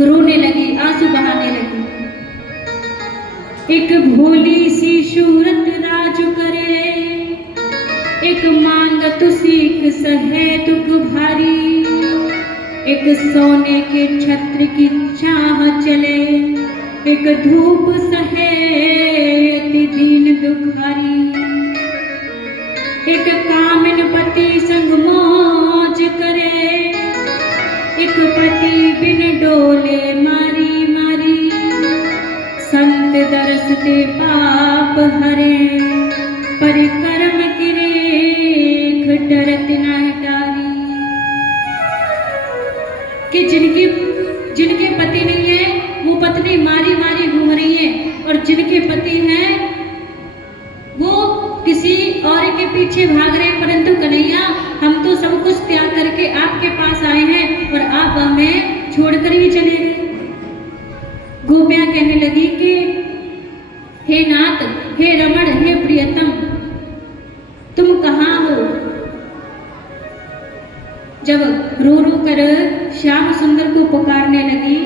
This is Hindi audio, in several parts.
रोने लगी, आंसू बहाने लगी। एक भोली सी सूरत राजू करे, एक मांगत सीख सहे दुख भारी, एक सोने के छत्र की चाह चले, एक धूप सहे अति दीन दुखारी। एक कामिन पति संग मौज करे, एक पति बिन डोले मारी मारी, संत दरसते पाप हरे, परिकर्म किरे डरत न हटारी। कि जिनके पति नहीं है वो पत्नी मारी मारी घूम रही है, और जिनके पति हैं वो किसी और के पीछे भाग रहे हैं। परंतु कन्हैया, हम तो सब कुछ त्याग करके आपके पास आए हैं और आप हमें छोड़कर ही चले गए। गोपियां कहने लगी कि हे नाथ, हे रमण, हे प्रियतम, तुम कहाँ हो? जब रो रो कर श्याम सुंदर को पुकारने लगी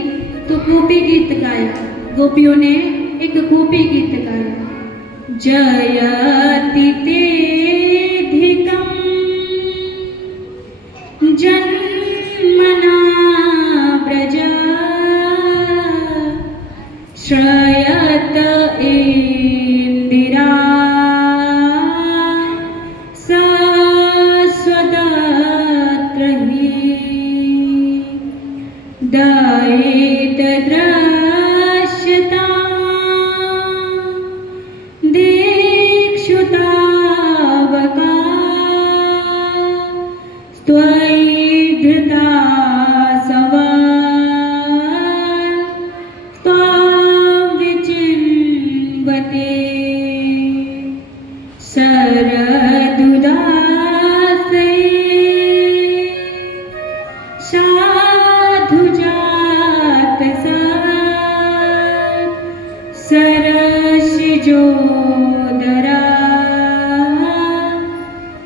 तो गोपी गीत गाया। गोपियों ने एक गोपी गीत गाया। जयति तेधिकं जन्मना व्रज, श्रयत इंदिरा दयित दृश्यता दीक्षुतावका, त्वयि धृता सवा त्वां विचिन्वते, शरदुदासे सरसिजोदरा,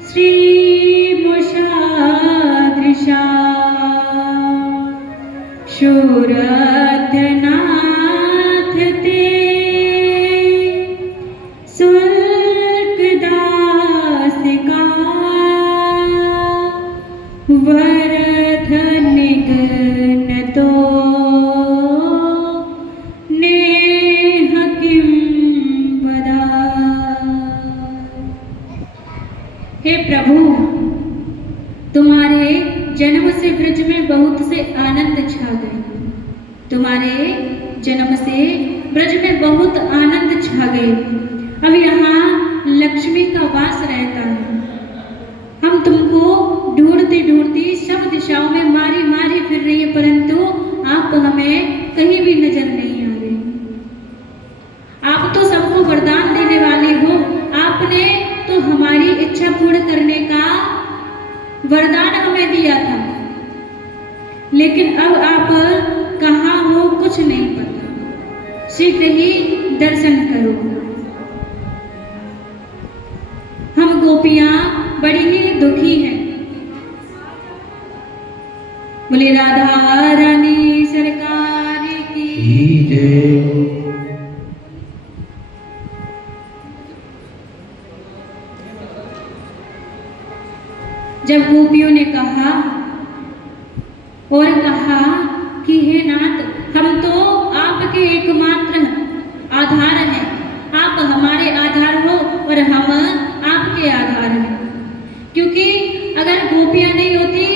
श्रीमुषादृशा, शूरध्नाथ ते सुल्कदासिका, वरधनिघ्नतो हे प्रभु, तुम्हारे जन्म से ब्रज में बहुत से आनंद छा गए। तुम्हारे जन्म से ब्रज में बहुत आनंद छा गए। अब यहाँ लक्ष्मी का वास रहता है। हम तुमको ढूंढती ढूंढती सब दिशाओं में मारी मारी फिर रही है, परंतु आप हमें कहीं भी नजर नहीं आ रहे। आप तो सबको वरदान देने वाले हो। आपने तो हमारी इच्छा पूर्ण करने का वरदान हमें दिया था, लेकिन अब आप कहाँ हो कुछ नहीं पता। शीघ्र ही दर्शन करो। हम गोपियां बड़ी ही दुखी हैं। बोले राधा रानी सरकार की जय। जब गोपियों ने कहा और कहा कि हे नाथ, हम तो आपके एकमात्र आधार हैं, आप हमारे आधार हो और हम आपके आधार हैं। क्योंकि अगर गोपियां नहीं होती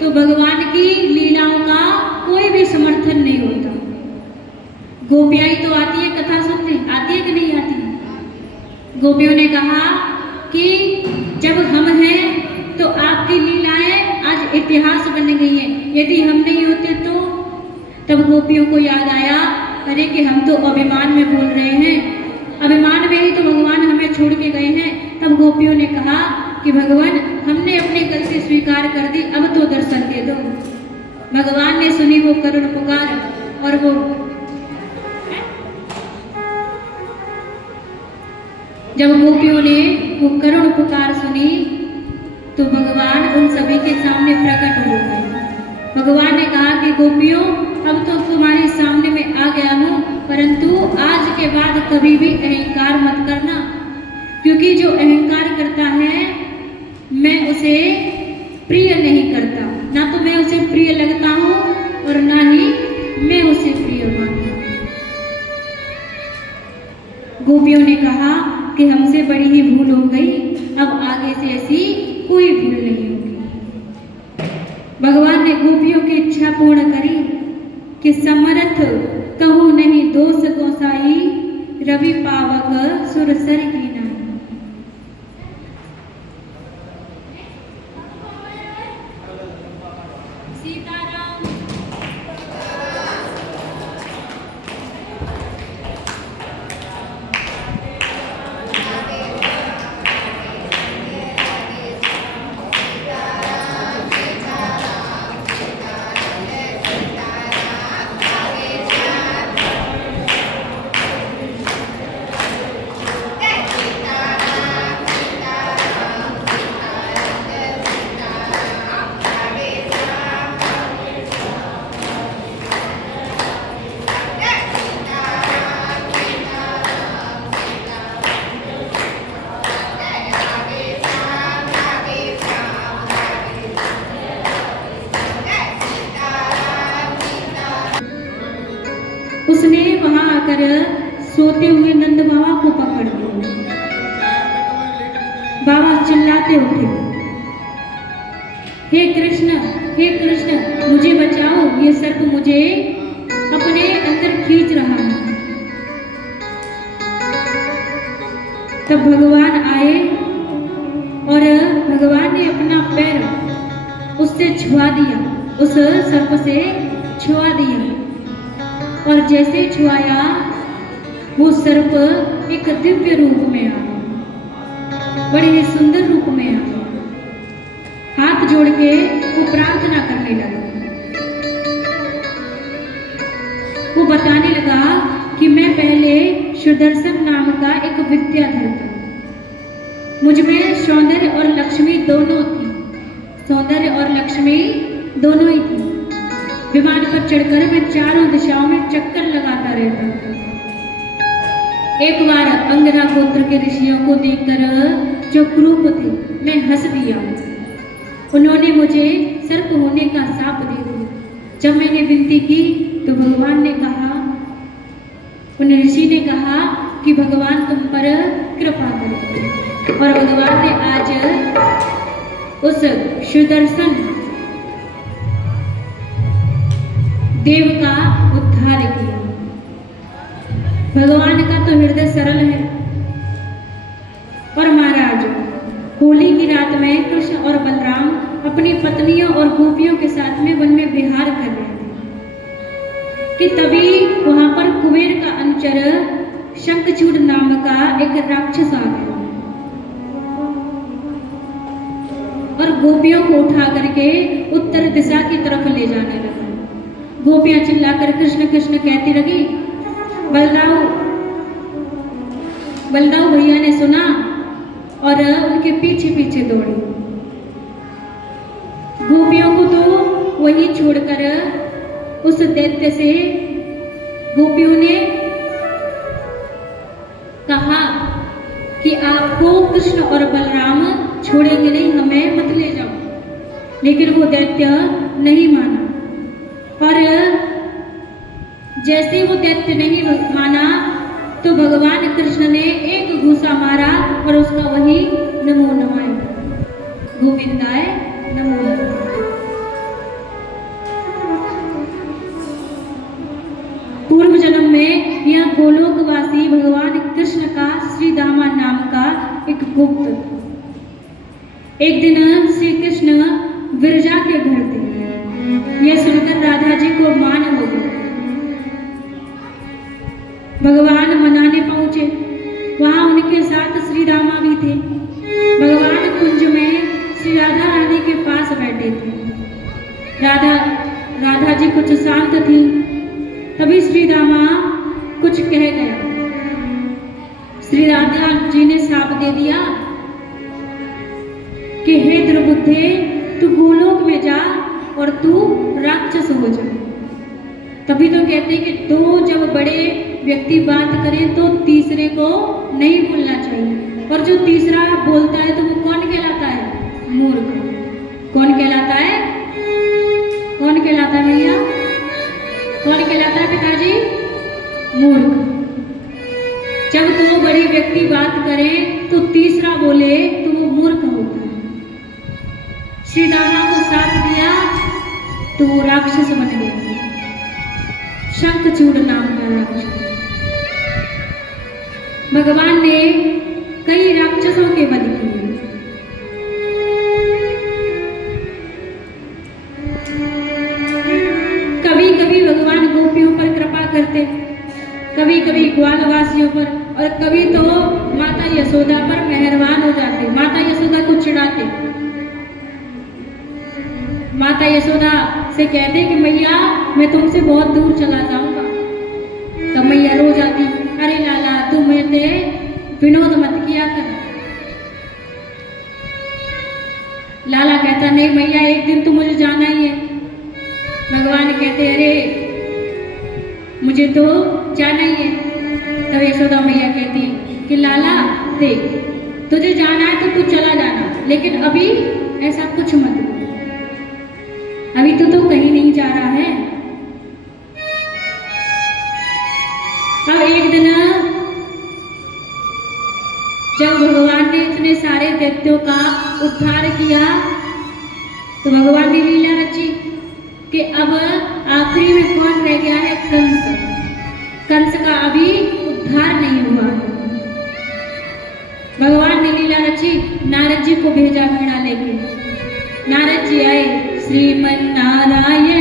तो भगवान की लीलाओं का कोई भी समर्थन नहीं होता। गोपियां ही तो आती है कथा सुनने, आती है कि नहीं आती? गोपियों ने कहा कि जब हम हैं तो आपकी लीलाएं आज इतिहास बन गई हैं। यदि हम नहीं होते तो? तब गोपियों को याद आया, अरे कि हम तो अभिमान में बोल रहे हैं, अभिमान में ही तो भगवान हमें छोड़ के गए हैं। तब गोपियों ने कहा कि भगवान, हमने अपनी गलती स्वीकार कर दी, अब तो दर्शन दे दो। भगवान ने सुनी वो करुण पुकार, और वो जब गोपियों ने वो करुण पुकार सुनी तो भगवान उन सभी के सामने प्रकट हो गए। भगवान ने कहा कि गोपियों, अब तो तुम्हारे सामने में आ गया हूँ, परंतु आज के बाद कभी भी अहंकार मत करना, क्योंकि जो अहंकार करता है मैं उसे प्रिय नहीं करता, ना तो मैं उसे प्रिय लगता हूँ और ना ही मैं उसे प्रिय मानता हूँ। गोपियों ने कहा कि हमसे बड़ी ही भूल हो गई, अब आगे से ऐसी कोई भूल नहीं होगी। भगवान ने गोपियों की इच्छा पूर्ण करी कि समर्थ कहूँ नहीं दोष गोसाई, रवि पावक सुरसर की नाई। सीताराम। उसने वहां आकर सोते हुए नंद बाबा को पकड़ लिया। बाबा चिल्लाते उठे, हे कृष्ण मुझे बचाओ, ये सर्प मुझे अपने अंदर खींच रहा है। तब भगवान आए और भगवान ने अपना पैर उससे छुआ दिया, उस सर्प से छुआ दिया, और जैसे छुआया वो सर्प एक दिव्य रूप में आ गया, बड़े ही सुंदर रूप में आ गया। हाथ जोड़ के वो प्रार्थना करने लगा। वो बताने लगा कि मैं पहले सुदर्शन नाम का एक विद्याधर था, मुझ में सौंदर्य और लक्ष्मी दोनों थी, सौंदर्य और लक्ष्मी दोनों ही थी। विमान पर चढ़कर मैं चारों दिशाओं में चक्कर लगाता रहता था। एक बार अंगना गोत्र के ऋषियों को देखकर जो क्रूप थे, मैं हंस दिया। उन्होंने मुझे सर्प होने का शाप दे दिया। जब मैंने विनती की तो भगवान ने कहा, उन ऋषि ने कहा कि भगवान तुम पर कृपा करें, और भगवान ने आज उस सुदर्शन देव का उद्धार किया। भगवान का तो हृदय सरल है। और महाराज, होली की रात में कृष्ण और बलराम अपनी पत्नियों और गोपियों के साथ में वन में विहार कर रहे थे कि तभी वहां पर कुबेर का अनुचर शंखचूड़ नाम का एक राक्षस आ गया और गोपियों को उठा करके उत्तर दिशा की तरफ ले जाने लगा। गोपियां चिल्लाकर कृष्ण कृष्ण कहती लगी। बलदाऊ भैया ने सुना और उनके पीछे पीछे दौड़ी। गोपियों को तो वहीं छोड़कर उस दैत्य से गोपियों ने कहा कि आपको कृष्ण और बलराम छोड़ेंगे नहीं, हमें मत ले जाओ। लेकिन वो दैत्य नहीं माना, और जैसे वो दैत्य नहीं माना तो भगवान कृष्ण ने एक घूसा मारा और उसका वही नमो नमाय गोविंदाय नमो नमः। पूर्व जन्म में यह गोलोकवासी भगवान कृष्ण का श्री दामा नाम का एक गुप्त। एक दिन श्री कृष्ण विरजा के घर थे। यह सुनकर राधा जी को मान हो गया। भगवान मनाने पहुंचे, वहां उनके साथ श्री रामा भी थे। भगवान कुंज में श्री राधा रानी के पास बैठे थे। राधा जी कुछ शांत थी। तभी श्री रामा कुछ कह गया। श्री राधा जी ने श्राप दे दिया कि हे दुर्बुद्धे, तू गोलोक में जा और तू राक्षस हो जा। तभी तो कहते हैं कि दो जब बड़े व्यक्ति बात करें तो तीसरे को नहीं बोलना चाहिए। और जो तीसरा बोलता है तो वो कौन कहलाता है? मूर्ख। कौन कहलाता है? कौन कहलाता है भैया? कौन कहलाता है पिताजी? मूर्ख। जब दो बड़े व्यक्ति बात करें तो तीसरा बोले तो वो मूर्ख होता है। श्री रामा को साथ दिया तो वो राक्षस बन गया, शंखचूड़ नाम का राक्षस। भगवान ने कई राक्षसों के वध किए। कभी कभी भगवान गोपियों पर कृपा करते, कभी कभी ग्वालवासियों पर, और कभी तो माता यशोदा पर मेहरबान हो जाते, माता यशोदा को चिढ़ाते। माता यशोदा से कहते कि मैया मैं तुमसे बहुत दूर चला जाऊंगा। तो मैया रो जाती, अरे लाला तू मेरे विनोद मत किया कर। लाला कहता नहीं मैया एक दिन तो मुझे जाना ही है। भगवान कहते अरे मुझे तो जाना ही है। तब यशोदा मैया कहती कि लाला देख तुझे जाना है तो तू चला जाना, लेकिन अभी ऐसा कुछ मत, अभी तो कहीं नहीं जा रहा है। अब एक दिन जब भगवान ने इतने सारे दैत्यों का उद्धार किया तो भगवान ने लीला रची कि अब आखिरी में कौन रह गया है? कंस। कंस का अभी उद्धार नहीं हुआ। भगवान ने लीला रची, नारद जी को भेजा वीणा लेके। नारद जी आए, श्रीमन नारायण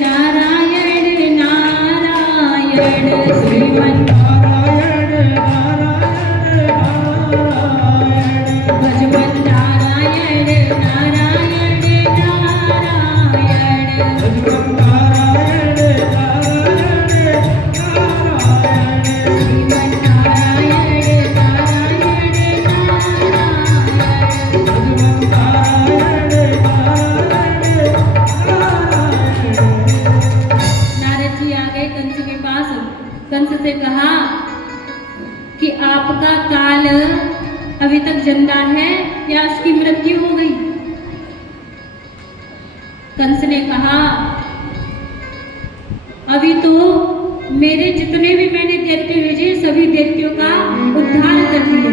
नारायण नारायण श्रीमन नारायण भजमन नारायण नारायण नारायण भजमन नारायण श्रीमन नारायण नारायण नारद जी आ गए कंस के पास। कंस से कहा कि आपका काल अभी तक जिंदा है या उसकी मृत्यु हो गई? कंस ने कहा अभी तो मेरे जितने भी मैंने दैत्य भेजे सभी दैत्यों का उद्धार कर दिया।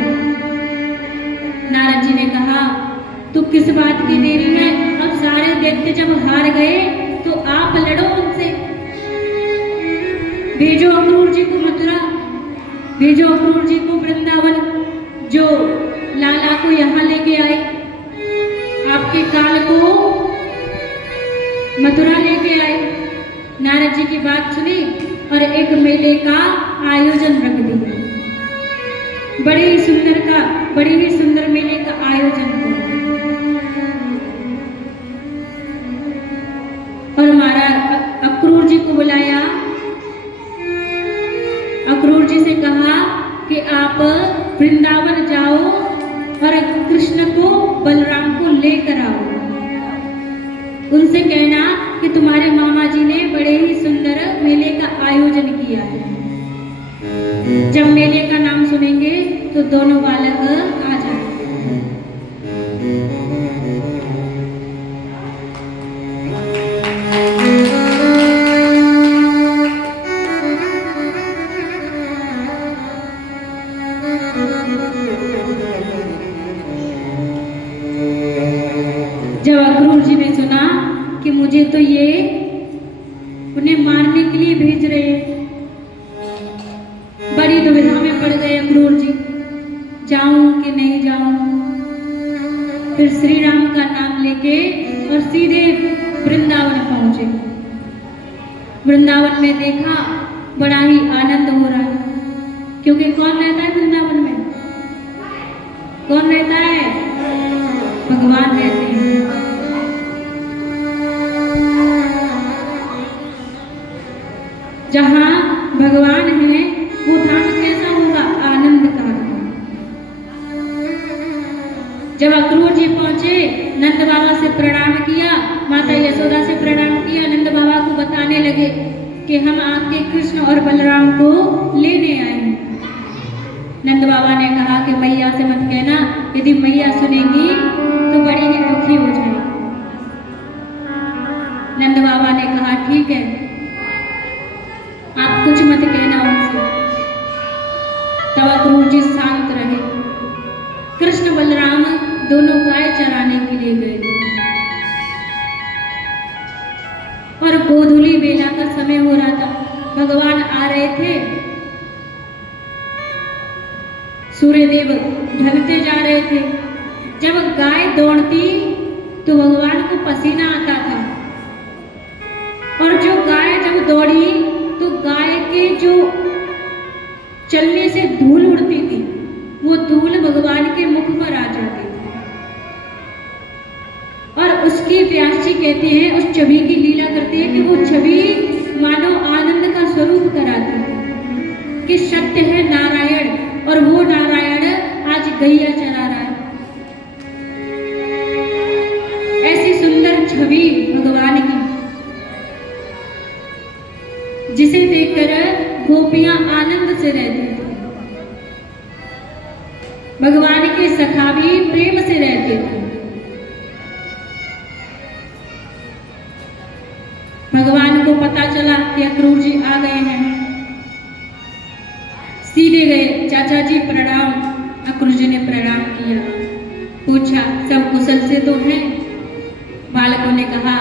नारद जी ने कहा तो किस बात की देरी है? अब सारे दैत्य जब हार गए तो आप लड़ो उनसे। भेजो अक्रूर जी को मथुरा, भेजो अक्रूर जी को वृंदावन, जो लाला को यहाँ लेके आए, आपके काल को मथुरा लेके आए। नारद जी की बात सुनी और एक मेले का आयोजन रख दिया। बड़े ही सुंदर मेले का आयोजन किया और महाराज अक्रूर जी को बुलाया। अक्रूर जी से कहा कि आप वृंदावन जाओ और कृष्ण को बलराम को लेकर आओ। उनसे कहना कि तुम्हारे मामा जी ने बड़े ही सुंदर मेले का आयोजन किया है। जब मेले का नाम सुनेंगे तो दोनों बालक आ जाएंगे। जब अक्रूर जी ने सुना कि मुझे तो ये उन्हें मारने के लिए भेज रहे हैं, बड़ी दुविधा में पड़ गए अक्रूर जी, जाऊं कि नहीं जाऊं। फिर श्री राम का नाम लेके और सीधे वृंदावन पहुंचे। वृंदावन में देखा बड़ा ही आनंद हो रहा है, क्योंकि कौन रहता है वृंदावन में? कौन रहता है? भगवान रहते हैं। जहाँ भगवान है वो धाम कैसा होगा? आनंद का। जब अक्रूर जी पहुंचे, नंद बाबा से प्रणाम किया, माता यशोदा से प्रणाम किया, नंद बाबा को बताने लगे कि हम आपके कृष्ण और बलराम को लेने आए हैं। नंद बाबा ने कहा कि मैया से मत कहना, यदि मैया सुनेंगी तो बड़ी ही दुखी हो जाएगी। नंद बाबा ने कहा ठीक है, आप कुछ मत कहना उनसे। तब अक्रूर जी शांत रहे। कृष्ण बलराम दोनों गाय चराने के लिए गए और गोधूली बेला का समय हो रहा था। भगवान आ रहे थे, सूर्यदेव ढलते जा रहे थे। जब गाय दौड़ती तो भगवान को पसीना आता था, और जो गाय जब दौड़ी तो गाय के जो चलने से धूल उड़ती थी, वो धूल भगवान के मुख पर आ जाती थी। और उसकी व्यास जी कहते हैं, उस छवि की लीला करते हैं कि वो छवि मानो आनंद का स्वरूप कराती है कि सत्य है नारायण, और वो नारायण आज गैया चरा रहा है। ऐसी सुंदर छवि भगवान की, जिसे देखकर गोपियां आनंद से रहती थी। भगवान के सखा भी प्रेम से रहते थे। भगवान को पता चला कि अक्रूर जी आ गए हैं, सीधे गए, चाचा जी प्रणाम। अक्रूर जी ने प्रणाम किया, पूछा सब कुशल से तो हैं? बालकों ने कहा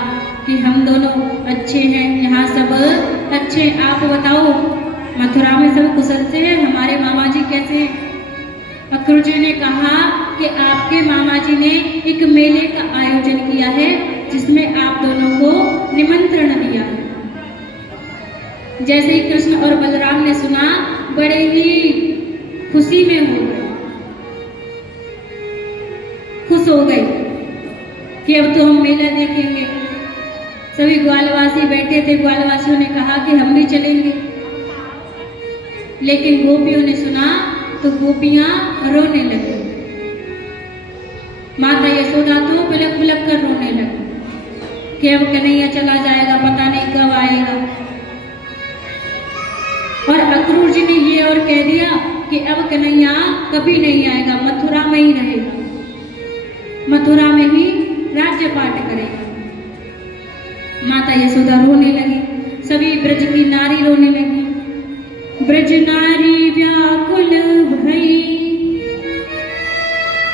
कि हम दोनों अच्छे हैं, यहाँ सब अच्छे। आप बताओ, मथुरा में सब कुशल से हैं? हमारे मामा जी कैसे हैं? अक्रूर जी ने कहा कि आपके मामा जी ने एक मेले का आयोजन किया है, जिसमें आप दोनों को निमंत्रण दिया है। जैसे ही कृष्ण और बलराम ने सुना, बड़े ही खुशी में हो गए, खुश हो गए कि अब तो हम मेला देखेंगे। सभी ग्वालवासी बैठे थे, ग्वालवासियों ने कहा कि हम भी चलेंगे। लेकिन गोपियों ने सुना तो गोपियां रोने लगी। माता यशोदा तो बिलक बिलक कर रोने लगी कि अब कन्हैया चला जाएगा, पता नहीं कब आएगा। और अक्रूर जी ने ये और कह दिया कि अब कन्हैया कभी नहीं आएगा, मथुरा में ही रहेगा, मथुरा में ही राज्य पाठ करेगा। माता यशोदा रोने लगी, सभी ब्रज की नारी रोने लगी। ब्रज नारी व्याकुल भई,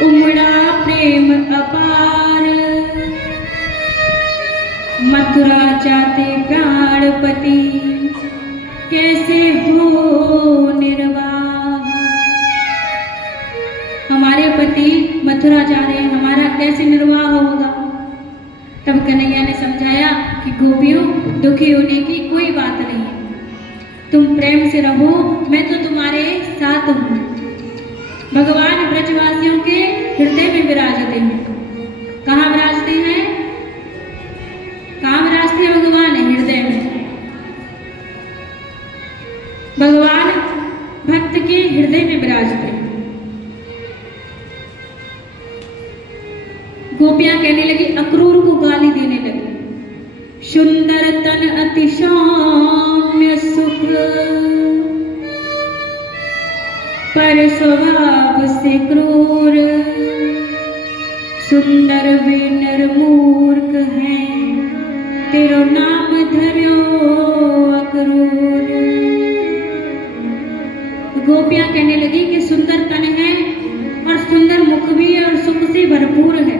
उमड़ा प्रेम अपार, मथुरा जाते प्राणपति, कैसे हो निर्वाह। हमारे पति मथुरा जा रहे हैं, हमारा कैसे निर्वाह होगा। तब कन्हैया ने समझाया कि गोपियों, दुखी होने की कोई बात नहीं है, तुम प्रेम से रहो, मैं तो तुम्हारे साथ हूँ। भगवान ब्रजवासियों के हृदय में विराजते हैं। कहाँ विराजते हैं? कहाँ विराजते हैं भगवान? हृदय में। भगवान भक्त के हृदय में विराजते हैं। गोपियां कहने लगी, अक्रूर को गाली देने लगी, सुंदर तन अति सौम्य सुख, पर स्वभाव से क्रूर, सुंदर वे नर मूर्ख हैं, तेरो नाम धर्यो अक्रूर। गोपियां कहने लगी कि सुंदर तन है और सुंदर मुख भी है और सुख से भरपूर है,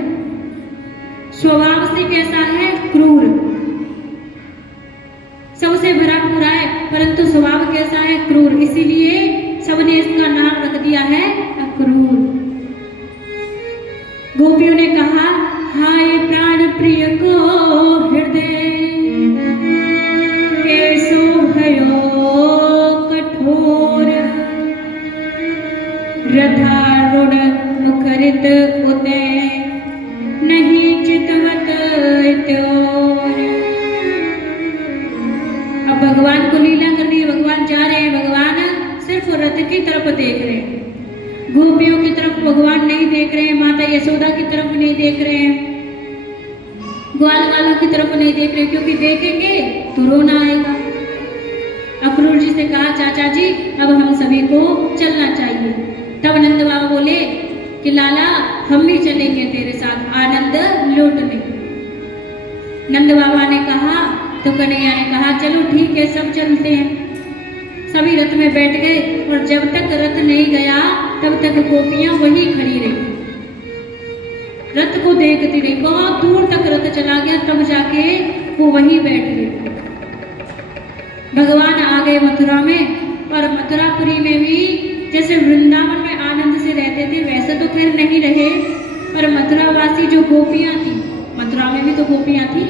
स्वभाव से कैसा है? क्रूर, सबसे भरा पूरा है, परंतु स्वभाव कैसा है? क्रूर। इसीलिए सबने इसका नाम रख दिया है अक्रूर। गोपियों ने कहा, हाय प्राण प्रिय को हृदय, कैसो भयो कठोर, रथारूढ़ मुखरित उदय, नहीं चितवत त्योर। अब भगवान को लीला कर रही है, भगवान जा रहे हैं, भगवान सिर्फ रथ की तरफ देख रहे हैं, गोपियों की तरफ भगवान नहीं देख रहे हैं, माता यशोदा की तरफ नहीं देख रहे हैं, ग्वाल वालों की तरफ नहीं देख रहे, क्योंकि देखेंगे तो रोना आएगा। जी से कहा, चाचा जी अब हम सभी को चलना चाहिए। तब नंद बाबा बोले कि लाला हम भी चलेंगे तेरे साथ आनंद लूटने। नंद बाबा ने कहा तो कन्हैया ने कहा चलो ठीक है सब चलते हैं। सभी रथ में बैठ गए और जब तक रथ नहीं गया तब तक गोपियां वहीं खड़ी रही, रथ को देखती रही। बहुत दूर तक रथ चला गया तब जाके वो वहीं बैठ गए। भगवान आ गए मथुरा में, और मथुरापुरी में भी जैसे वृंदावन में आनंद से रहते थे वैसे तो खैर नहीं रहे, पर मथुरावासी जो गोपियां थी, मथुरा में भी तो गोपियां थी,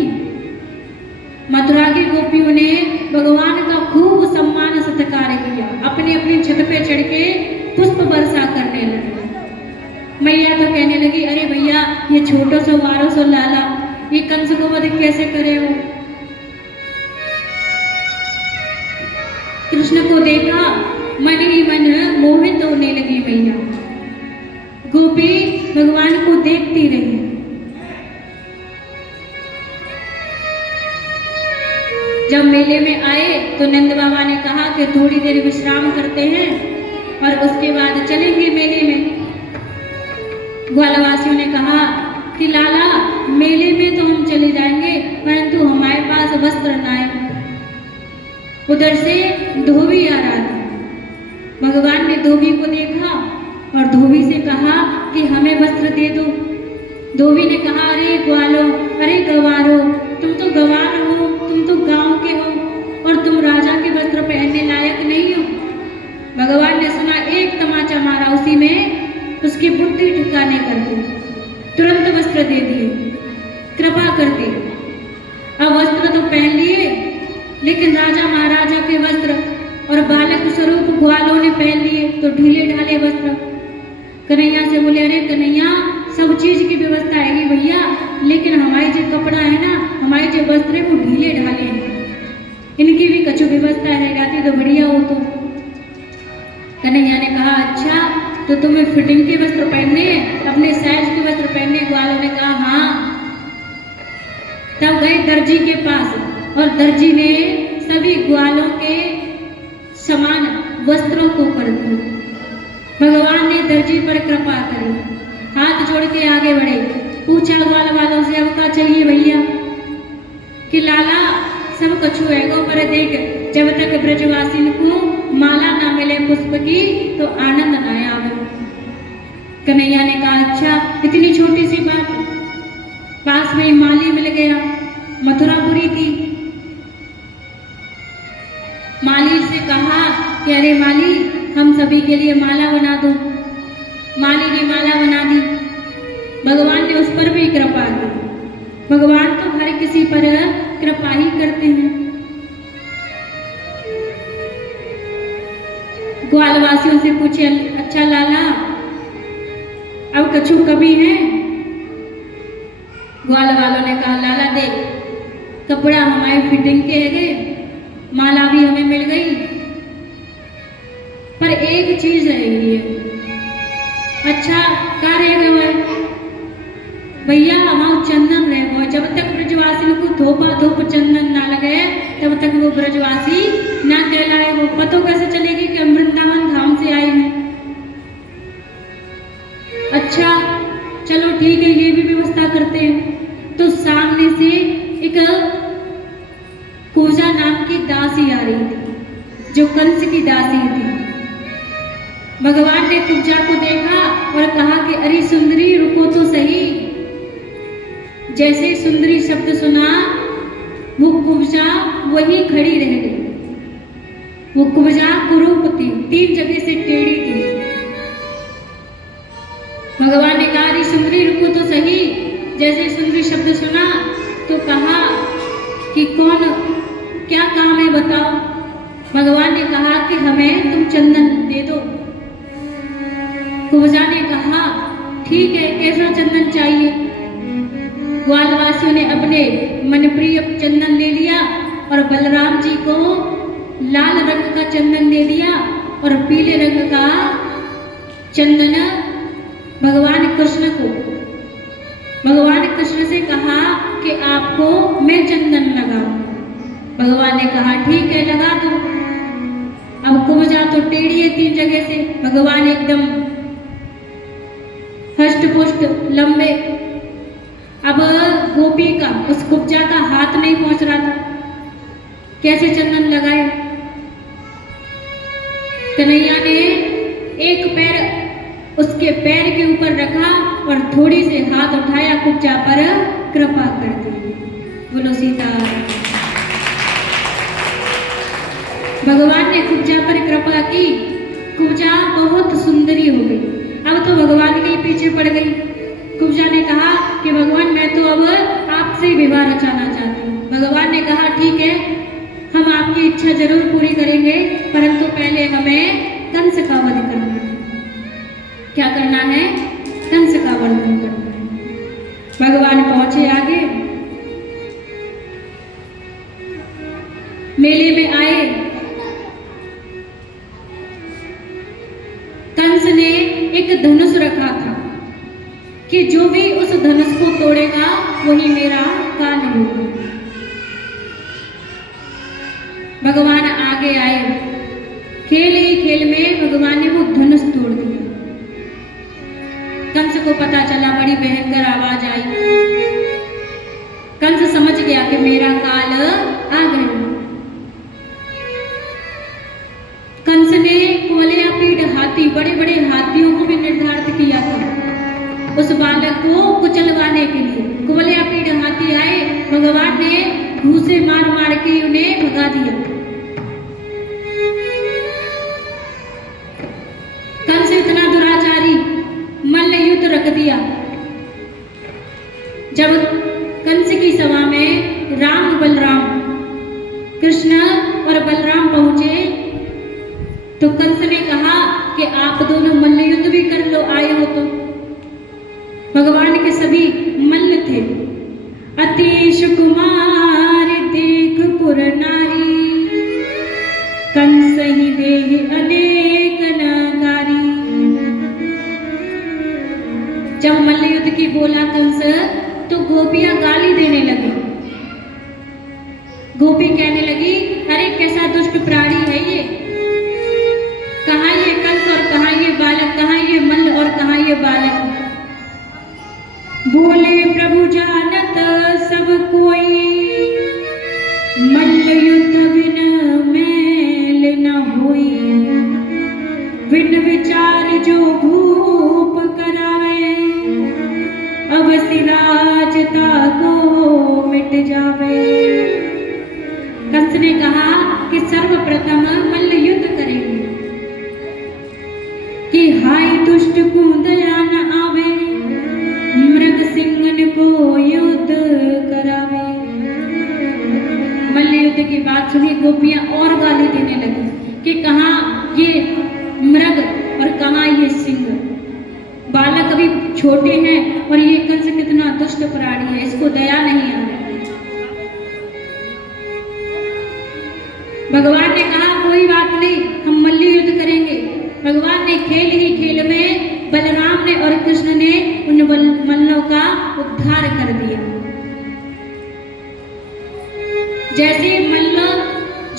मथुरा की गोपियों ने भगवान का खूब सम्मान सत्कार किया। अपने अपने छत पे चढ़ के पुष्प वर्षा करने लगे। मैया तो कहने लगी अरे भैया ये छोटो सो वारो सो लाला ये कंस को वध कैसे करे हो। कृष्ण को देखा मन ही मन मोहित होने लगी मैया। गोपी भगवान को देखती रही। जब मेले में आए तो नंद बाबा ने कहा कि थोड़ी देर विश्राम करते हैं और उसके बाद चलेंगे मेले में। ग्वालवासियों ने कहा कि लाला मेले में तो हम चले जाएंगे परंतु हमारे पास वस्त्र ना है। उधर से धोबी आ रहा था। भगवान ने धोबी को देखा और धोबी से कहा कि हमें वस्त्र दे दो। धोबी ने कहा अरे ग्वालो अरे गवारो तुम तो गवार हो, तुम तो गांव के हो और तुम राजा के वस्त्र पहनने लायक नहीं हो। भगवान ने सुना, एक तमाचा मारा, उसी में उसकी बुद्धि ठिकाने कर दी, तुरंत वस्त्र दे दिए, कृपा कर दी। अब वस्त्र तो पहन लिए लेकिन राजा महाराजा के वस्त्र और बालक स्वरूप ग्वालों ने पहन लिए तो ढीले ढाले वस्त्र। कन्हैया से बोले अरे कन्हैया सब चीज की व्यवस्था है भैया, लेकिन हमारे जो कपड़ा है ना, हमारे जो वस्त्र है वो ढीले ढाले हैं, इनकी भी कछु व्यवस्था है रहती तो बढ़िया हो। तो कन्हैया ने कहा अच्छा तो तुम्हें फिटिंग के वस्त्र पहनने हैं, अपने साइज के वस्त्र पहनने। ग्वालों ने कहा हाँ। तब गए दर्जी के पास और दर्जी ने सभी ग्वालों के समान वस्त्रों को कर दिया। भगवान ने दर्जी पर कृपा करी, हाथ जोड़ के आगे बढ़े, पूछा ग्वाल वालों से अब क्या चाहिए भैया। कि लाला सब कछु है गो पर देख, जब तक ब्रजवासी को माला ना मिले पुष्प की तो आनंद ना आवे। कन्हैया ने कहा अच्छा इतनी छोटी सी बात, पास में माली मिल गया, मथुरापुरी थी। माली से कहा कि अरे माली हम सभी के लिए माला बना दो। माली ने माला बना दी। भगवान ने उस पर भी कृपा की। भगवान तो हर किसी पर कृपा ही करते हैं। ग्वालवासियों से पूछे अच्छा लाला अब कछु कभी है। ग्वाल वालों ने कहा लाला देख कपड़ा हमारी फिटिंग के है, माला भी हमें मिल गई, पर एक चीज रह गई है। अच्छा क्या रह गया भैया, हमारा चंदन रह गया। जब तक ब्रजवासी को धोपा धोप चंदन ना लगे तब तक वो ब्रजवासी ना कहलाए। वो पता कैसे चलेगी कि हम वृंदावन धाम से आए हैं। अच्छा चलो ठीक है ये भी व्यवस्था करते हैं। तो सामने से एक पूजा नाम की दासी आ रही थी जो कंस की दासी थी। भगवान ने कुब्जा को देखा और कहा कि अरे सुंदरी रुको तो सही। जैसे सुंदरी शब्द सुना वो कुब्जा वही खड़ी रह गई। वो कुब्जा कुरूप थी, 3 जगह से टेढ़ी थी। भगवान ने कहा अरे सुंदरी रुको तो सही। जैसे सुंदरी शब्द सुना तो कहा कि कौन क्या काम है बताओ। भगवान ने कहा कि हमें तुम चंदन दे दो। कुब्जा ने कहा ठीक है कैसा चंदन चाहिए। ग्वालवासियों ने अपने मनप्रिय चंदन ले लिया और बलराम जी को लाल रंग का चंदन दे दिया और पीले रंग का चंदन भगवान कृष्ण को। भगवान कृष्ण से कहा कि आपको मैं चंदन लगाऊं। भगवान ने कहा ठीक है लगा दो। अब कुब्जा तो टेढ़ी है 3 जगह से, भगवान एकदम हष्ट पुष्ट लंबे। अब गोपी का उस कुब्जा का हाथ नहीं पहुंच रहा था, कैसे चंदन लगाए। कन्हैया ने एक पैर उसके पैर के ऊपर रखा और थोड़ी से हाथ उठाया, कुब्जा पर कृपा कर दी। बोलो सीता। भगवान ने कुब्जा पर कृपा की, कुब्जा बहुत सुंदरी हो गई। अब तो भगवान के पीछे पड़ गई। कुब्जा ने कहा कि भगवान मैं तो अब आपसे ही विवाह रचाना चाहती हूँ। भगवान ने कहा ठीक है, हम आपकी इच्छा जरूर पूरी करेंगे, परंतु पहले हमें कंस का वध करना है। क्या करना है? कंस का वध करना है। भगवान पहुंचे आगे, मेले में आए। कंस ने एक धनुष रखा था कि जो भी उस धनुष को तोड़ेगा वही मेरा काल होगा। भगवान आगे आए, खेल ही खेल में भगवान ने वो धनुष तोड़ दिया। कंस को पता चला, बड़ी भयंकर आवाज आई। कंस समझ गया कि मेरा काल आ गया। कंस ने कुवलयापीड हाथी, बड़े बड़े हाथियों को भी निर्धारित किया था उस बालक को कुचलवाने के लिए। कुवलयापीड हाथी आए, भगवान ने घूसे मार मार के उन्हें भगा दिया। कंस इतना दुराचारी, मल्ल युद्ध रख दिया। जब कंस की सभा में राम बलराम, कृष्ण और बलराम पहुंचे तो कंस ने कहा कि आप दोनों मल्ल युद्ध भी कर लो, आए हो तो। भगवान के सभी मल्ल थे। अतीश कुमार देख पुर नारी, कंस ही देह अनेक नागारी। जब मल्ल युद्ध की बोला कंस तो गोपियां गाली देने लगी। गोपी कहने लगी, अरे कैसा दुष्ट प्राणी है ये, कहाँ ये कंस और कहाँ ये बालक, कहाँ ये मल्ल और कहाँ ये बालक। बोले प्रभु जानत सब कोई, मल्ल युद्ध बिन मेल न होई। बिन विचार जो भूप करावे, अब सिराजता को मिट जावे। कंस ने कहा कि सर्वप्रथम मल्ल युद्ध करेंगे कि हाय दुष्ट को दया न आवे, मृग सिंहन को युद्ध करावे। मल्ल युद्ध की बात सुनी, गोपियां और गाली देने लगी कि कहाँ ये मृग और कहाँ ये सिंह। बालक अभी छोटे हैं और ये कंस कितना दुष्ट प्राणी है, इसको दया नहीं आ रही। भगवान ने कहा कोई बात नहीं, हम मल्ल युद्ध करेंगे। भगवान ने खेल ही खेल में बलराम ने और कृष्ण ने उन मल्लों का उद्धार कर दिया। जैसे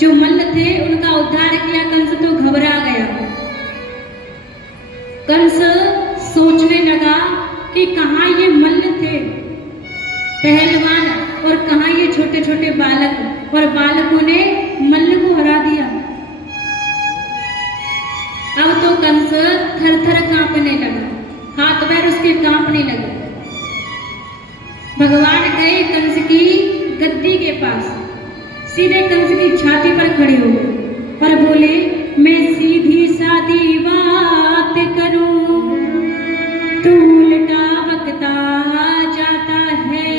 जो मल्ल थे उनका उद्धार किया, कंस तो घबरा गया। कंस सोचने लगा कि कहाँ ये मल्ल थे पहलवान और कहाँ ये छोटे छोटे बालक, और बालकों ने मल्ल को हरा दिया। अब तो कंस थर थर कांपने लगा, हाथ पैर उसके कांपने लगे। भगवान गए कंस की गद्दी के पास, सीधे कंस की छाती पर खड़े हो गए और बोले, मैं सीधी सादी बात करूं, तू उल्टा बकता जाता है।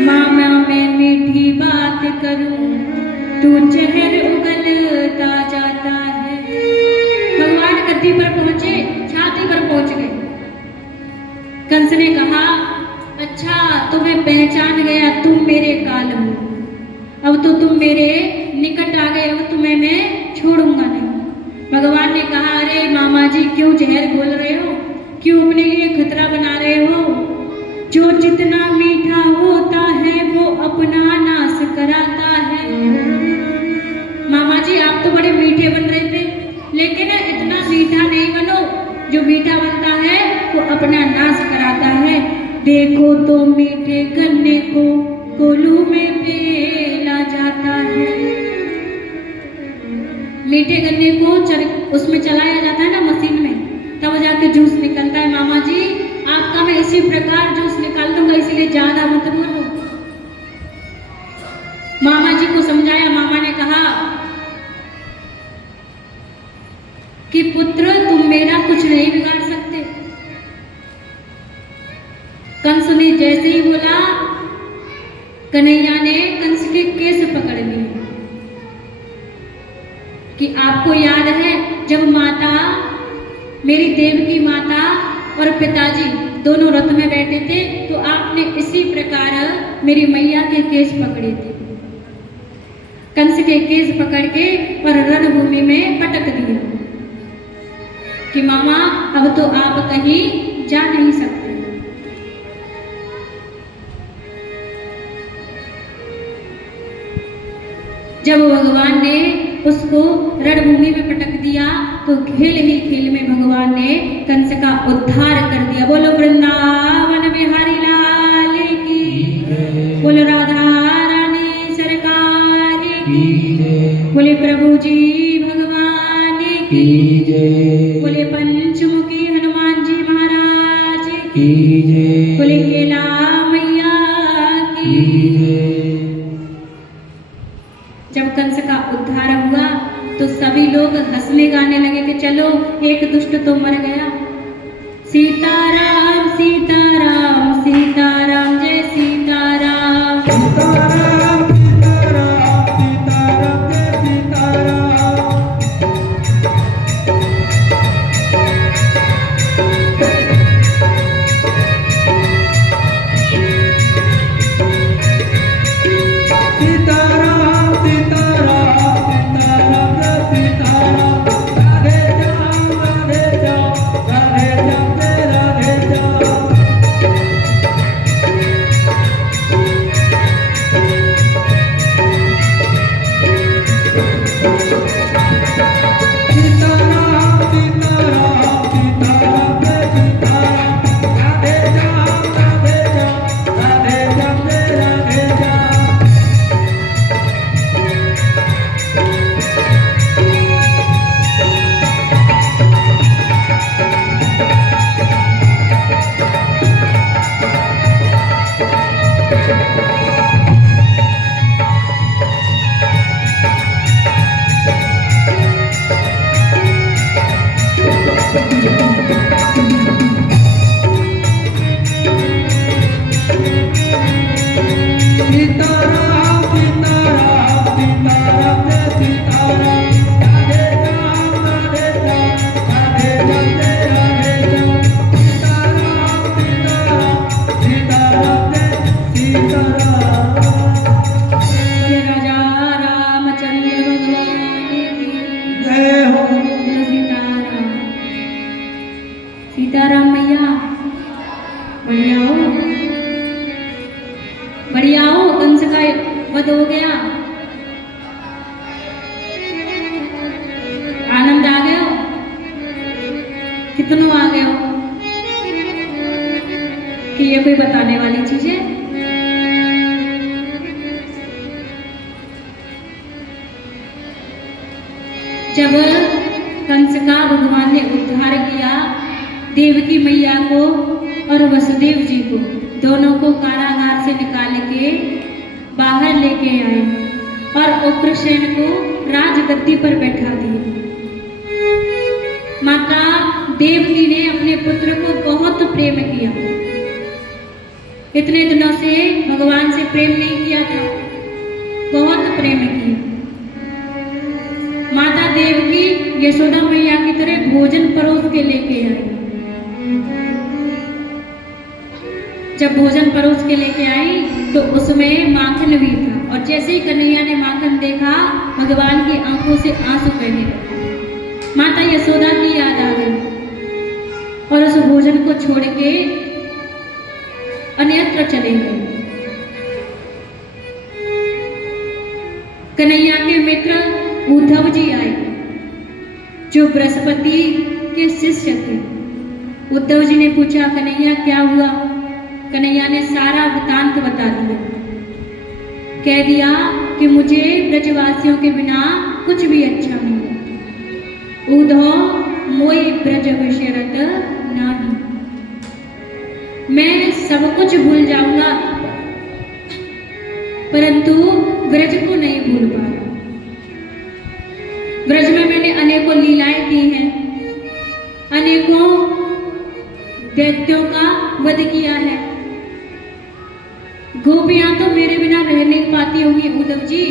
मामा मैं मीठी बात करूं, तू जहर उगलता जाता है। भगवान गद्दी पर पहुंचे, छाती पर पहुंच गए। कंस ने कहा, अच्छा तुम्हें पहचान गया, तुम मेरे काल हो, अब तो तुम मेरे निकट आ गए, अब तुम्हें मैं छोड़ूंगा नहीं। भगवान ने कहा, अरे मामा जी क्यों जहर बोल रहे हो, क्यों अपने लिए खतरा बना रहे हो। जो जितना मीठा होता है वो अपना नाश कराता है। मामा जी आप तो बड़े मीठे मीठे बन रहे थे, लेकिन इतना मीठा नहीं बनो, जो मीठा बनता है वो अपना नाश कराता है। देखो तो मीठे गन्ने को कोल्हू में पेला जाता है। मीठे गन्ने को उसमें चलाया जाता है ना मशीन में, तब जाके जूस निकलता है। मामा जी आपका मैं इसी प्रकार जूस निकाल दूंगा, इसलिए ज्यादा मत बोलो। मामा जी को समझाया। मामा ने कहा कि पुत्र तुम मेरा कुछ नहीं बिगाड़ सकते। कंस ने जैसे ही बोला, कन्हैया ने कंस के केस पकड़ लिए कि आपको याद है जब माता, मेरी देवकी माता और पिताजी दोनों रथ में बैठे थे, तो आपने इसी प्रकार मेरी मैया के केस पकड़े थे। कंस के केस पकड़ के और रणभूमि में पटक दिया कि मामा अब तो आप कहीं जा नहीं सकते। जब भगवान ने उसको रणभूमि में पटक दिया तो खेल ही खेल में भगवान ने कंस का उद्धार कर दिया। बोलो वृंदावन बिहारी लाल की, बोलो राधा रानी सरकार की, बोले प्रभु जी भगवान की, बोले पंचमुखी हनुमान जी महाराज की, बोले केला मैया की। जब कंस का उद्धार हुआ तो सभी लोग हंसने गाने लगे कि चलो एक दुष्ट तो मर गया। सीताराम सीताराम सीताराम जय सीताराम, सीताराम सीताराम सीताराम जय सीताराम। सीताराम मैया बढ़िया हो, बढ़िया हो। कंस का वध हो गया, आनंद आ गया, कितनों आ गया कि ये कोई बताने वाली चीज है। जब कंस का भगवान ने उद्धार किया, देवकी मैया को और वसुदेव जी को दोनों को कारागार से निकाल के बाहर लेके आए और उग्रसेन को राजगद्दी पर बैठा दिया। माता देवकी ने अपने पुत्र को बहुत प्रेम किया, इतने दिनों से भगवान से प्रेम नहीं किया था, बहुत प्रेम किया। माता देवकी यशोदा मैया की तरह भोजन परोस के लेके आई। जब भोजन परोस के लेके आई तो उसमें माखन भी था, और जैसे ही कन्हैया ने माखन देखा भगवान की आंखों से आंसू बहने लगे। माता यशोदा की याद आ गई और उस भोजन को छोड़ के अन्यत्र चले गए। कन्हैया के मित्र उद्धव जी आए जो बृहस्पति के शिष्य थे। उद्धव जी ने पूछा, कन्हैया क्या हुआ? कन्हैया ने सारा वृतांत बता दिया। कह दिया कि मुझे ब्रजवासियों के बिना कुछ भी अच्छा नहीं लगता। उद्धव मोई ब्रज विषयरत नाही, मैं सब कुछ भूल जाऊंगा परंतु ब्रज को नहीं भूल पा रहा। ब्रज में मैंने अनेकों लीलाएं की हैं, अनेकों दैत्यों का वध किया है। गोपियां तो मेरे बिना रह नहीं पाती होंगी उद्धव जी।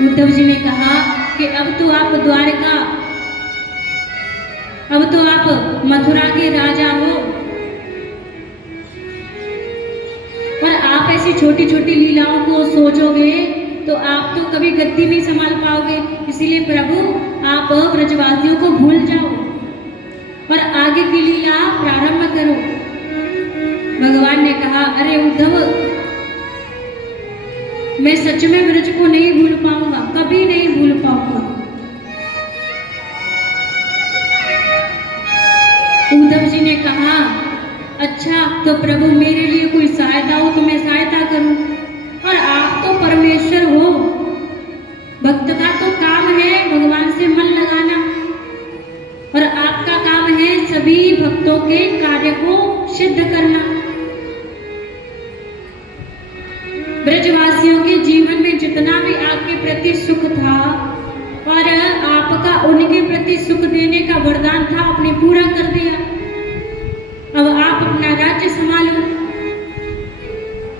उद्धव जी ने कहा कि अब तो आप द्वारका, अब तो आप मथुरा के राजा हो और आप ऐसी छोटी छोटी लीलाओं को सोचोगे तो आप तो कभी गद्दी नहीं संभाल पाओगे। इसीलिए प्रभु आप ब्रजवासियों को भूल जाओ और आगे की लीला प्रारंभ करो। भगवान ने कहा, अरे उद्धव, मैं सच में ब्रज को नहीं भूल पाऊंगा, कभी नहीं भूल पाऊंगा। उद्धव जी ने कहा, अच्छा तो प्रभु मेरे लिए कोई सहायता हो तो मैं सहायता करूं, और आप तो परमेश्वर हो। भक्त का तो काम है भगवान से मन लगाना और आपका काम है सभी भक्तों के कार्य को सिद्ध करना। ब्रजवासियों के जीवन में जितना भी आपके प्रति सुख था और आपका उनके प्रति सुख देने का वरदान था, आपने पूरा कर दिया। अब आप अपना राज्य संभालो।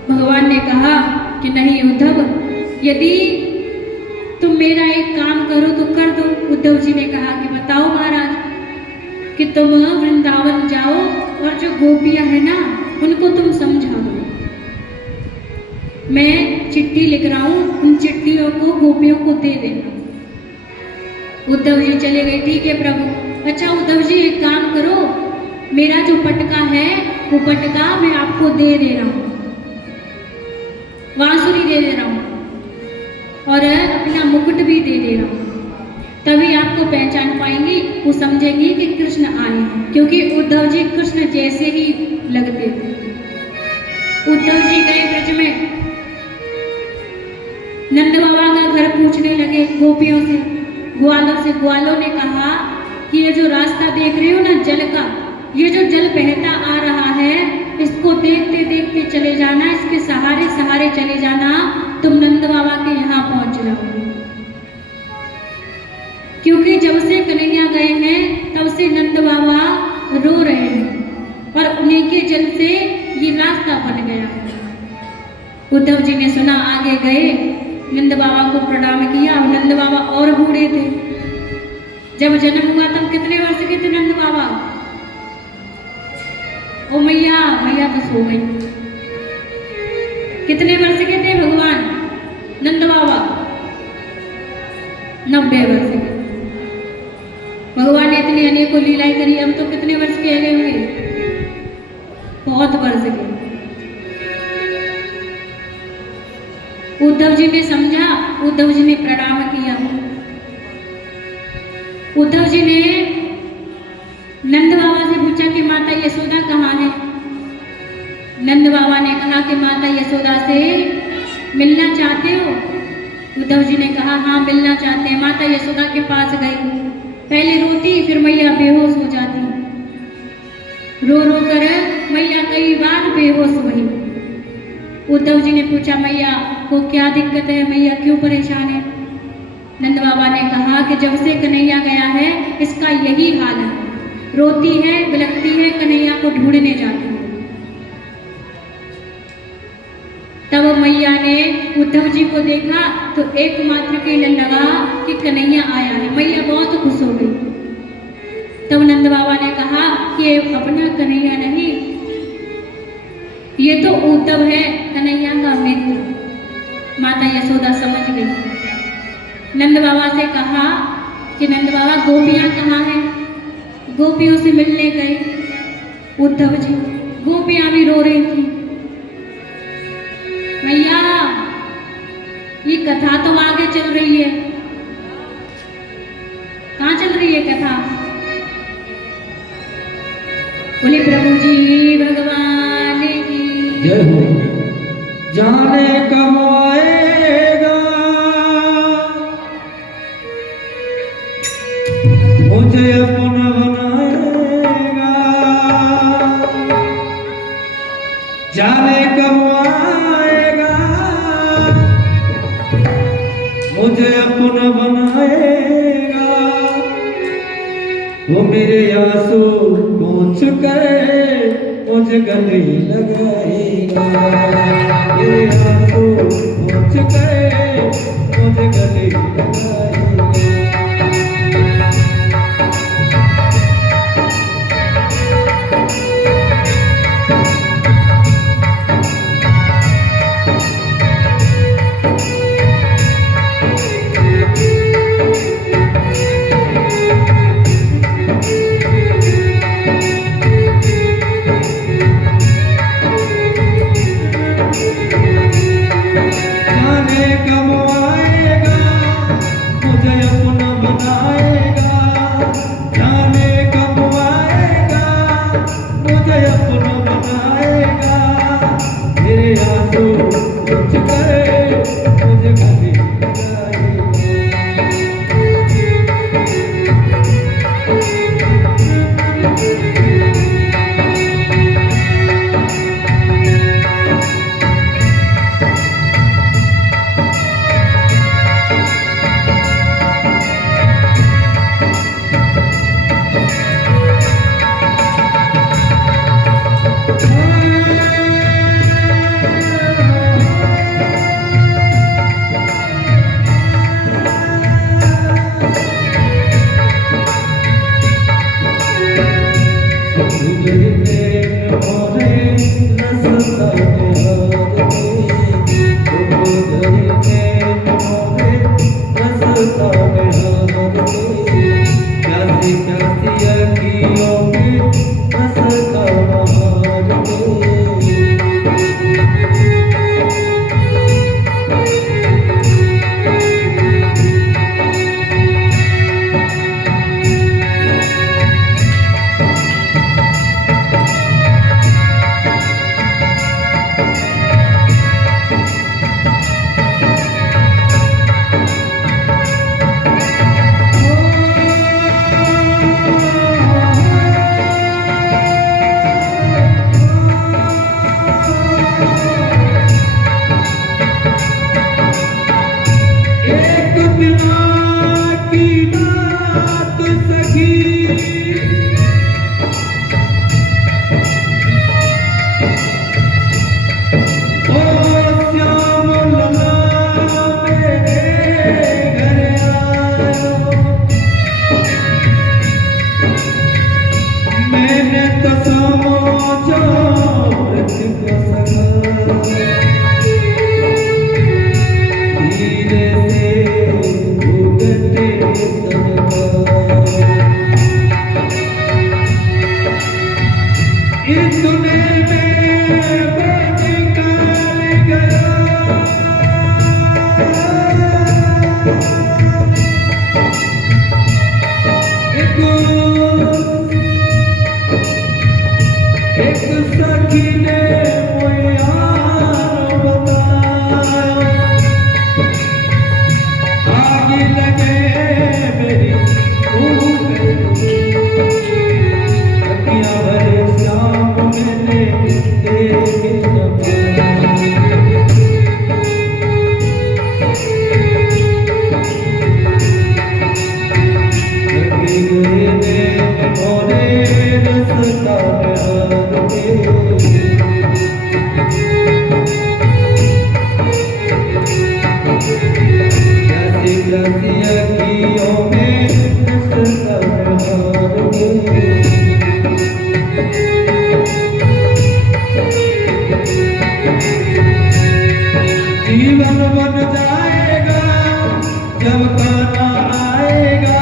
भगवान ने कहा कि नहीं उद्धव, यदि तुम मेरा एक काम करो तो कर दो। उद्धव जी ने कहा कि बताओ महाराज, कि तुम वृंदावन जाओ और जो गोपियां है ना उनको तुम समझा दो। मैं चिट्ठी लिख रहा हूं, उन चिट्ठियों को गोपियों को दे देना। उद्धव जी चले गए, ठीक है प्रभु। अच्छा उद्धव जी एक काम करो, मेरा जो पटका है वो पटका मैं आपको दे रहा हूं, बांसुरी दे रहा हूं और अपना मुकुट भी दे रहा हूं। तभी आपको पहचान पाएंगी, वो समझेंगी कि कृष्ण आए हैं, क्योंकि उद्धव जी कृष्ण जैसे ही लगते थे। उद्धव जी गए ब्रज में, नंद बाबा का घर पूछने लगे गोपियों से, ग्वालों से। ग्वालों ने कहा कि ये जो रास्ता देख रहे हो ना जल का, ये जो जल बहता आ रहा है, इसको देखते देखते चले जाना, इसके सहारे सहारे चले जाना, तुम नंद बाबा के यहाँ पहुंच जाओगे। क्योंकि जब से कन्हैया गए हैं तब से नंद बाबा रो रहे हैं और उन्हीं के जल से ये रास्ता बन गया। उद्धव जी ने सुना, आगे गए, नंद बाबा को प्रणाम किया। नंद बाबा और बूढ़े थे, जब जन्म हुआ तब कितने वर्ष के थे नंद बाबा? ओ मैया, मैया तो सो गई। कितने वर्ष के थे भगवान नंद बाबा? 90 वर्ष के। भगवान ने इतनी अनेकों लीलाएं करी, अब तो कितने वर्ष के गए होंगे? बहुत वर्ष के। उद्धव जी ने समझा, उद्धव जी ने प्रणाम किया। उद्धव जी ने नंद बाबा से पूछा कि माता यशोदा कहाँ है? नंद बाबा ने कहा कि माता यशोदा से मिलना चाहते हो? उद्धव जी ने कहा हाँ मिलना चाहते हैं। माता यशोदा के पास गई, पहले रोती, फिर मैया बेहोश हो जाती। रो रो कर मैया कई बार बेहोश हुई। उद्धव जी ने पूछा मैया को क्या दिक्कत है, मैया क्यों परेशान है? नंद बाबा ने कहा कि जब से कन्हैया गया है इसका यही हाल है, रोती है, बिलखती है, कन्हैया को ढूंढने जाती है। तब मैया ने उद्धव जी को देखा तो एकमात्र के लगा कि कन्हैया आया है। मैया बहुत खुश हो गई। तब नंद बाबा ने कहा कि अपना कन्हैया नहीं, ये तो उद्धव है, कन्हैया का मित्र। माता यशोदा समझ गई। नंद बाबा से कहा कि नंद बाबा गोपियां कहाँ हैं? गोपियों से मिलने गए उद्धव जी। गोपियां भी रो रही थी। मैया ये कथा तो आगे चल रही है, सुनिए कथा। बोले प्रभु जी भगवान की जय हो। जाने कब आएगा मुझे अपना बनाएगा, जाने कब आएगा मुझे अपना बनाएगा, वो मेरे आंसू पोंछ कर मुझे गले लगाएगा, मेरे आंसू पोंछ कर मुझे गले लगाएगा। जीवन बन जाएगा जब खाना आएगा,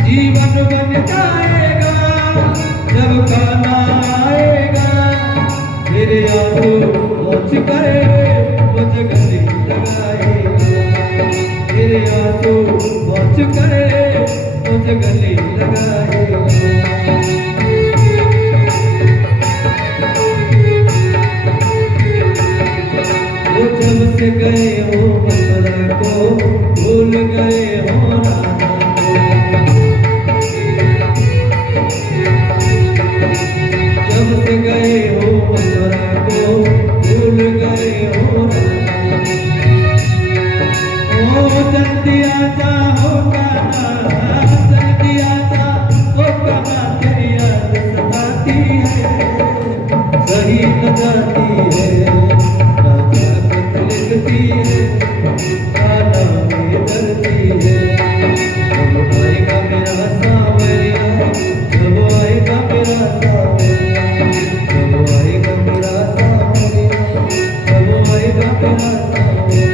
जीवन बन जाएगा जब खाना आएगा, मेरे आंसू पोंछ कर मुझे गले लगाएगा, मेरे आंसू पोंछ कर मुझे गले लगाएगा। वो जब से गए हो मथुरा को, भूल गए हो राधा को। जब से गए हो मथुरा को, भूल गए हो राधा को। ओ जल्दी आजा हो कान्हा, जल्दी आजा हो कान्हा, तेरी याद सताती है, सही न जाती है, लिखती है, काला में डरती है। जब आएगा मेरा सावरिया, जब आएगा मेरा सावरिया, जब आएगा मेरा सावरिया, जब आएगा मेरा सावरिया।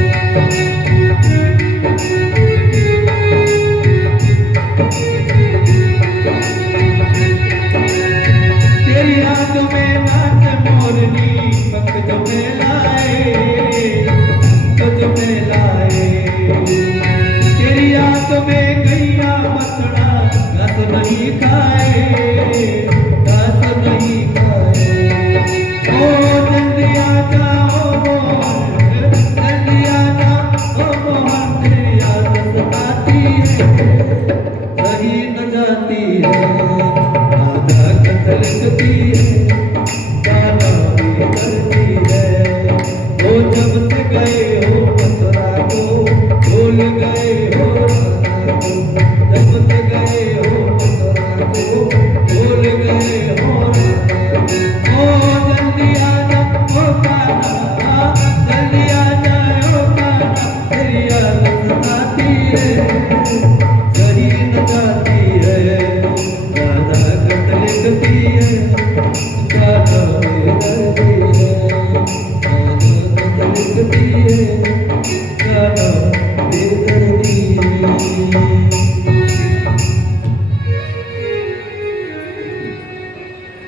तेरी याद में नाच मोरनी, पंख जो में लाए, जो में लाए। तेरी याद में गैया मथुरा, घास नहीं खाए, घास नहीं खाए। ओ जल्दी आजा ओ मोहन, जल्दी आजा ओ मोहन, तेरी याद सताती है, सही न जाती है, राधा कथ लिखती है, काला भी करती है। ओ जब से गए हो मथुरा को, भूल गए हो राधा को। जब से गए हो मथुरा को, भूल गए हो राधा को। ओ जल्दी आजा ओ कान्हा, जल्दी आजा ओ कान्हा, तेरी याद सताती है, सही न जाती है, राधा कथ लिखती है, काला में डरती है, लिखती है, काला में डरती है।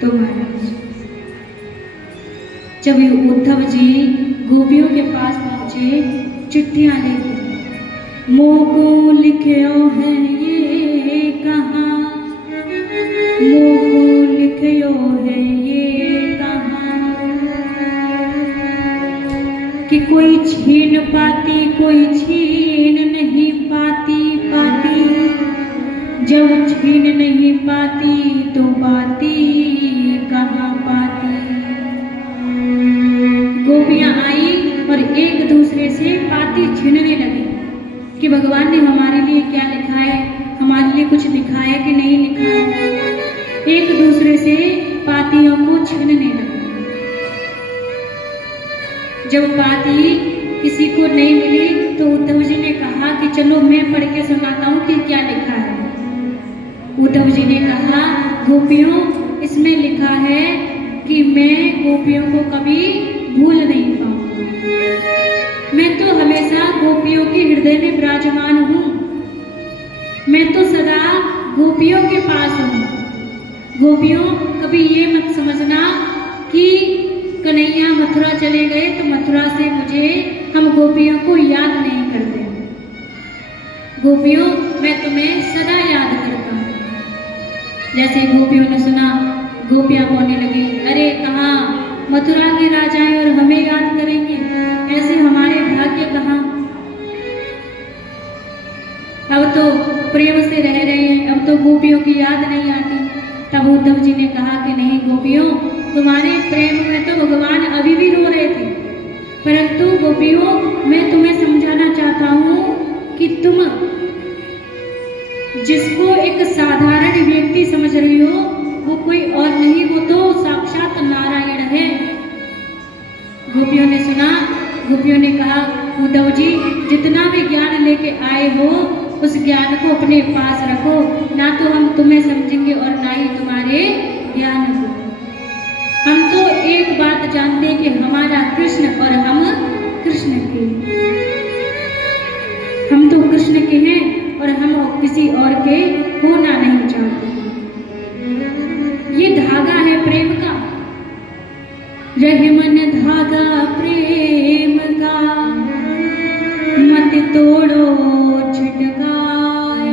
तो महाराज जब ये उद्धव जी गोपियों के पास पहुंचे, चिट्ठियां लेके, मोको लिखियो है ये कहाँ, मोको लिखियो है ये कहाँ, कि कोई छीन पाती, कोई छीन नहीं पाती, पाती जब छीन नहीं पाती तो पाती कहाँ पाती। गोपियां आई और एक दूसरे से पाती छीनने लगी कि भगवान ने हमारे लिए क्या लिखा है, हमारे लिए कुछ लिखा है कि नहीं लिखा है। एक दूसरे से पातियों को छीनने लगी। जब पाती किसी को नहीं मिली तो उद्धव जी ने कहा कि चलो मैं पढ़ के सुनाता हूँ कि क्या लिखा है। उद्धव जी ने कहा, गोपियों, इसमें लिखा है कि मैं गोपियों को कभी भूल नहीं पाऊंगा। मैं तो हमेशा गोपियों के हृदय में विराजमान हूँ। मैं तो सदा गोपियों के पास हूँ। गोपियों, कभी ये मत समझना कि कन्हैया मथुरा चले गए तो मथुरा से मुझे हम गोपियों को याद नहीं करते। गोपियों, मैं तुम्हें सदा याद करता हूँ। जैसे गोपियों ने सुना, गोपियां बोलने लगी, अरे कहाँ मथुरा के राजाएं और हमें याद करेंगे, ऐसे हमारे भाग्य कहाँ। अब तो प्रेम से रह रहे हैं, अब तो गोपियों की याद नहीं आती। तब उद्धव जी ने कहा कि नहीं गोपियों, तुम्हारे प्रेम में तो भगवान अभी भी रो रहे थे, परंतु गोपियों, मैं तुम्हें समझाना चाहता हूँ कि तुम जिसको एक साधारण व्यक्ति समझ रही हो, वो कोई और नहीं, वो तो साक्षात नारायण है। गोपियों ने सुना, गोपियों ने कहा, उद्धव जी, जितना भी ज्ञान लेके आए हो उस ज्ञान को अपने पास रखो, ना तो हम तुम्हें समझेंगे और ना ही तुम्हारे ज्ञान को। हम तो एक बात जानते हैं कि हमारा कृष्ण और हम कृष्ण के, हम तो कृष्ण के हैं और हम किसी और के होना नहीं चाहते। ये धागा है प्रेम का, रहे मन धागा प्रेम का, मत तोड़ो छिटकाए,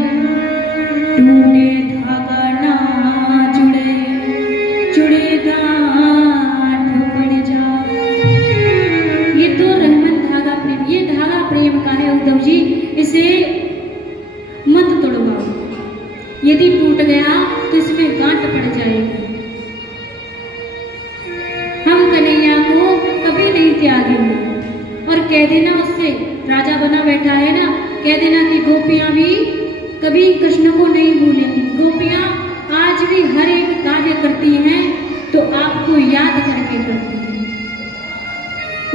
उद्धव जी इसे मत तोड़वाओ, यदि टूट गया तो इसमें गांठ पड़ जाएगी। हम कन्हैया को कभी नहीं त्यागेंगे। और कह देना उससे, राजा बना बैठा है ना, कह देना कि गोपियां भी कभी कृष्ण को नहीं भूलेंगी। गोपियां आज भी हर एक कार्य करती हैं तो आपको याद करके करती हैं।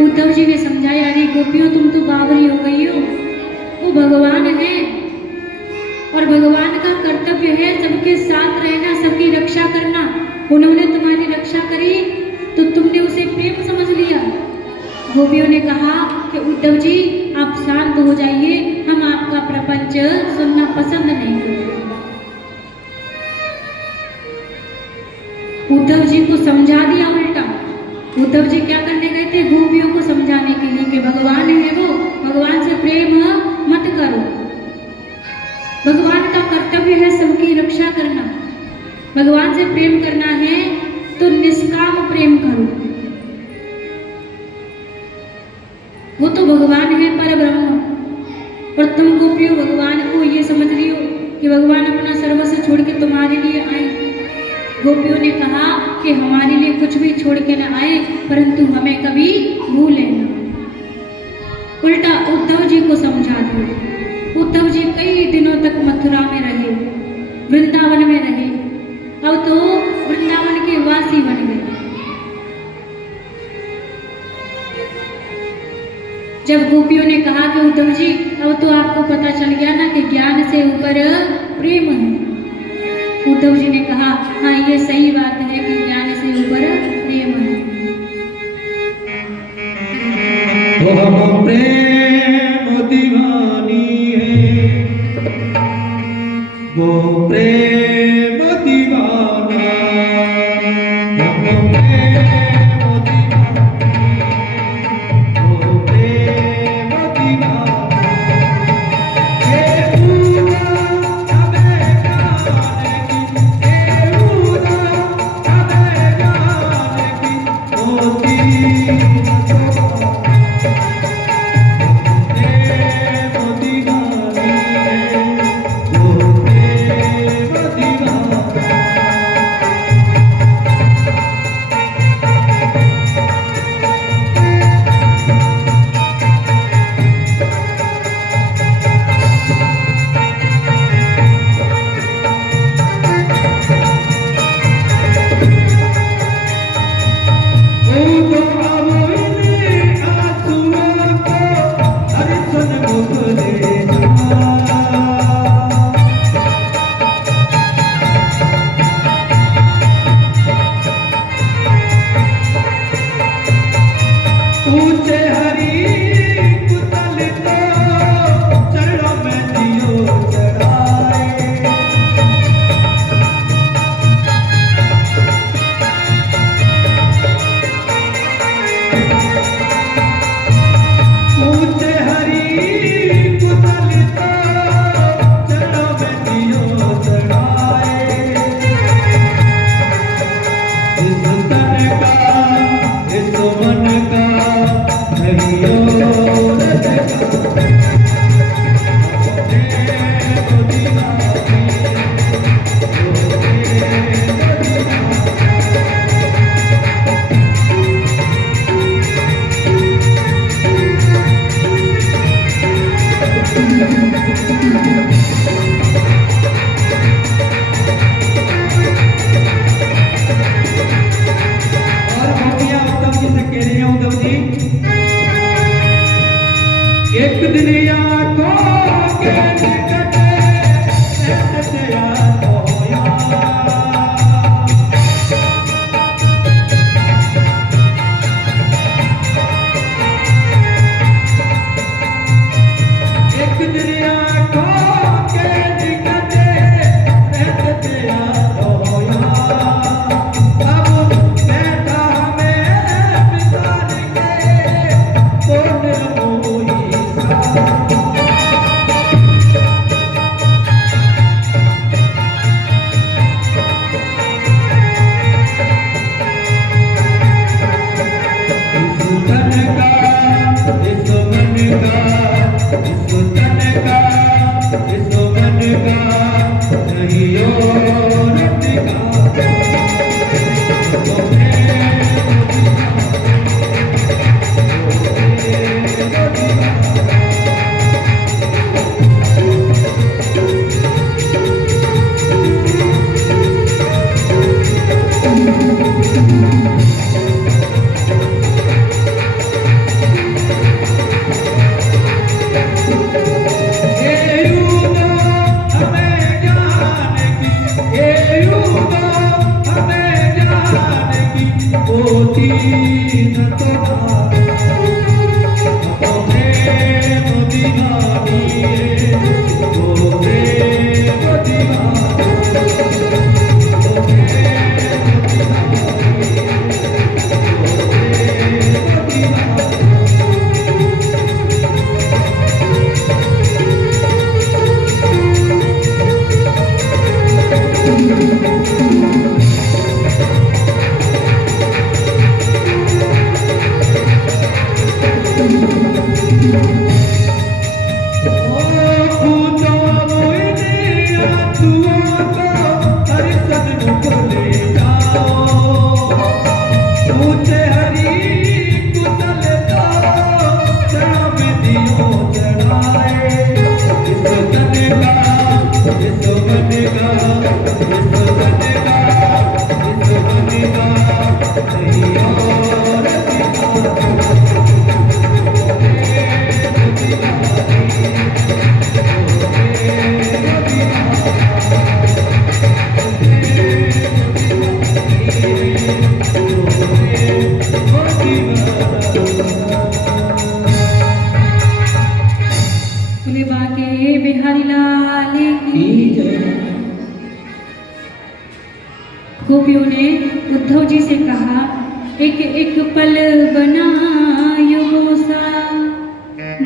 उद्धव जी ने समझाया, अरे गोपियों तुम तो बावरी हो गई हो, वो भगवान है और भगवान का कर्तव्य है सबके साथ रहना, सबकी रक्षा करना। उन्होंने तुम्हारी रक्षा करी तो तुमने उसे प्रेम समझ लिया। गोपियों ने कहा कि उद्धव जी आप शांत हो जाइए, हम आपका प्रपंच सुनना पसंद नहीं करते। उद्धव जी को समझा दिया उल्टा। उद्धव जी क्या करने गए थे? गोपियों को समझाने के लिए कि भगवान है वो, भगवान से प्रेम मत करो, भगवान का कर्तव्य है सबकी रक्षा करना, भगवान से प्रेम करना है तो निष्काम प्रेम करो। वो तो भगवान है पर ब्रह्म, और तुम गोपियों भगवान को ये समझ रही हो कि भगवान अपना सर्वस्व छोड़ के तुम्हारे लिए आए। गोपियों ने कहा कि हमारे लिए कुछ भी छोड़ के न आए, परंतु हमें कभी भूले ना। उल्टा उद्धव जी को समझा दिया। उद्धव जी कई दिनों तक मथुरा में रहे, वृंदावन में रहे, अब तो वृंदावन के वासी बन गए। जब गोपियों ने कहा कि उद्धव जी अब तो आपको पता चल गया ना कि ज्ञान से ऊपर प्रेम है, उद्धव जी ने कहा हाँ ये सही बात है कि ज्ञान से ऊपर प्रेम है। वो हम प्रेम दीवानी है, वो प्रेम दीवाना, हम प्रेम एक दिन आंखों के निकट ऐसे याद होया, एक दिन आंखों के बोले बाके बिहारी लाल की गोपियों ने उद्धव जी से कहा, एक एक पल बनायो गोसा,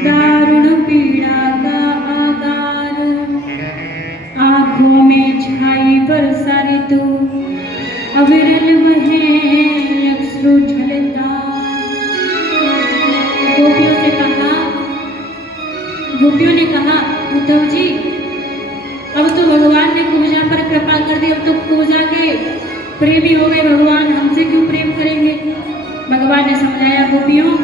दारुण पीड़ा का आगार, आंखों में छाई बरसा ऋतु, अविरल वहे अश्रु झलता। गोपियों ने कहा, उद्धव जी अब तो भगवान ने पूजा पर कृपा कर दी, अब तो पूजा के प्रेमी हो गए भगवान, हमसे क्यों प्रेम करेंगे। भगवान ने समझाया, गोपियों